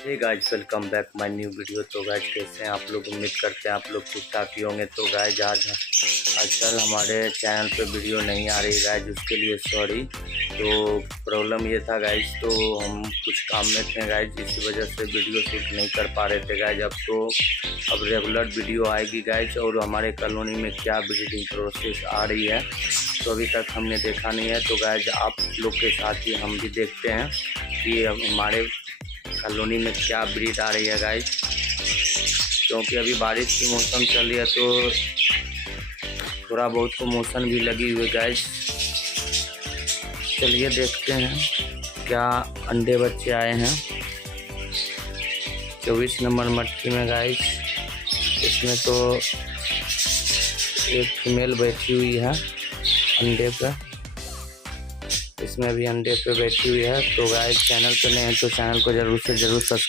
Hey guys, welcome back my new video. तो guys कैसे हैं आप लोग? उम्मीद करते हैं आप लोग ठीक ठाक ही होंगे। तो गाइज आजकल हमारे चैनल पे वीडियो नहीं आ रही गाइज, उसके लिए सॉरी। तो प्रॉब्लम ये था गाइज, तो हम कुछ काम में थे गाइज, इसी वजह से वीडियो शूट नहीं कर पा रहे थे गाइज। अब रेगुलर वीडियो आएगी गाइज। और हमारे कॉलोनी में क्या ब्रीडिंग प्रोसेस आ रही है तो अभी तक हमने देखा नहीं है। तो गाइज आप लोग के साथ ही हम भी देखते हैं कि हमारे कॉलोनी में क्या ब्रीड आ रही है गाइज। क्योंकि अभी बारिश की मौसम चल रही है तो थोड़ा बहुत प्रमोशन भी लगी हुई है गाइज। चलिए देखते हैं क्या अंडे बच्चे आए हैं 24 नंबर मटकी में गाइज। इसमें तो एक फीमेल बैठी हुई है अंडे पे, इसमें भी अंडे पे बैठी हुई है। तो गाइज चैनल पे नए हैं तो चैनल को ज़रूर से ज़रूर सब्सक्राइब